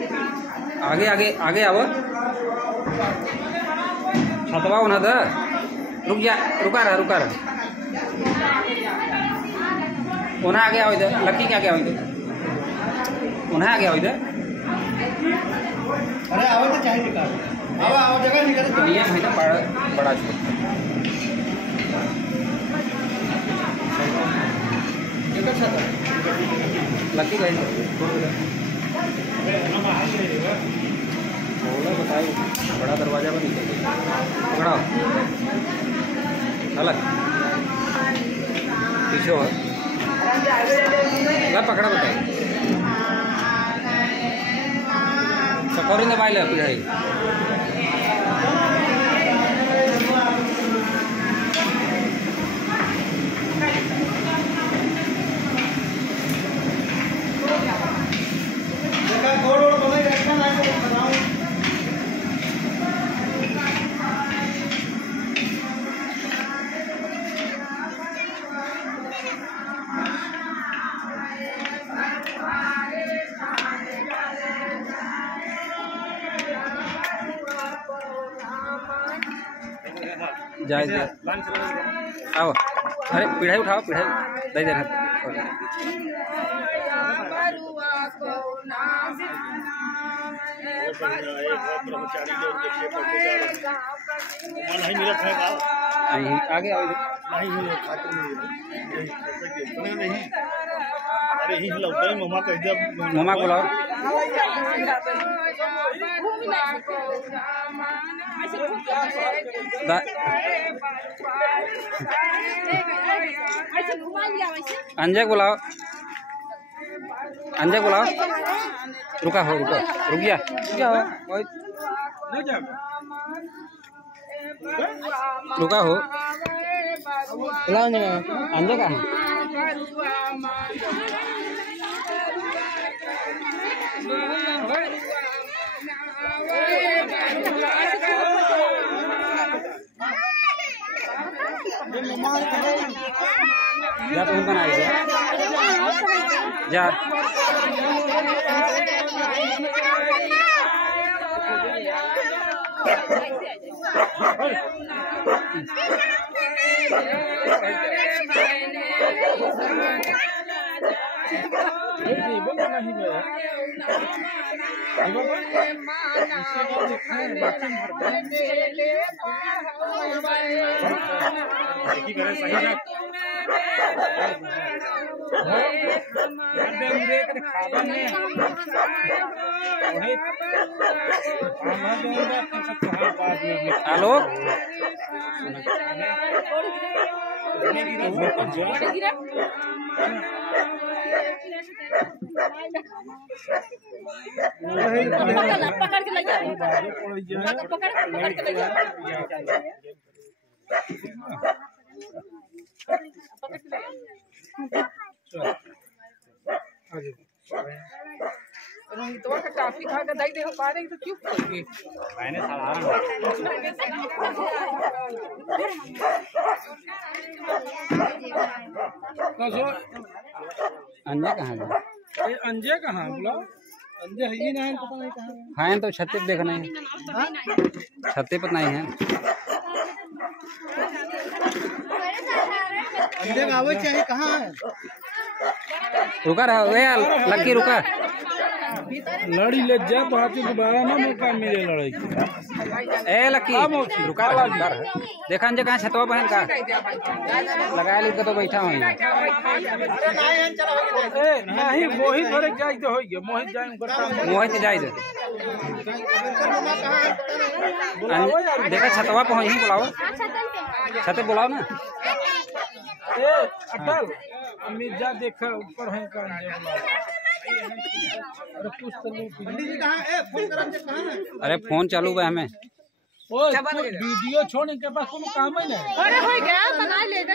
आगे आगे आगे आओ छतवा होना था। रुक जा रुका रहा उन्हें आगे आओ इधर लक्की क्या क्या इधर उन्हें आगे आओ इधर। अरे आओ तो चाहे निकाल आओ जगह निकाल ये है ना बड़ा लक्की भाई बताओ बड़ा दरवाजा बंद पकड़ाओ अलग पीछे हो पकड़ा बताए सकोरी पाहिलं पिढाई जाए आओ अरे पिढ़ाई उठाओ पिढ़ाई दे दे आगे आओ नहीं अरे ही लगता है मम्मा कह दिया मम्मा बुलाओ अंजय बुलाओ रुका हो रुक गया रुका हो अंजय का है जा तुम बनाई जा हेलो पकड़ के ले जा पकड़ के ले जा रोहितवा का काफी खा के दई दे हो पा रही तो क्यों खोलगी मैंने साधारण अंजय कहाँ गया अंजय कहाँ बोला अंजय है ही नहीं पता नहीं कहाँ है तो छत पे देखना है छत पे नहीं है अंजय का आवाज चाहिए कहाँ है रुका रहा लक्की रुका लड़ी ले जा तो हाथी दोबारा ना मौका मिले लड़ाई ए लक्की रुका देखा अंजय कहाँ छतवा बहन का लगा ली तो बैठा हूँ नहीं मोहित भरे जाए तो हो गया मोहित जाए देखा छतवा पहुँच ही बुलाओ छते बुलाओ ना अटल मिर्जा देखा ऊपर है अरे फोन चालू है हमें वीडियो छोड़ने के पास कोनो काम ही नहीं। अरे हो गया बना लेगा।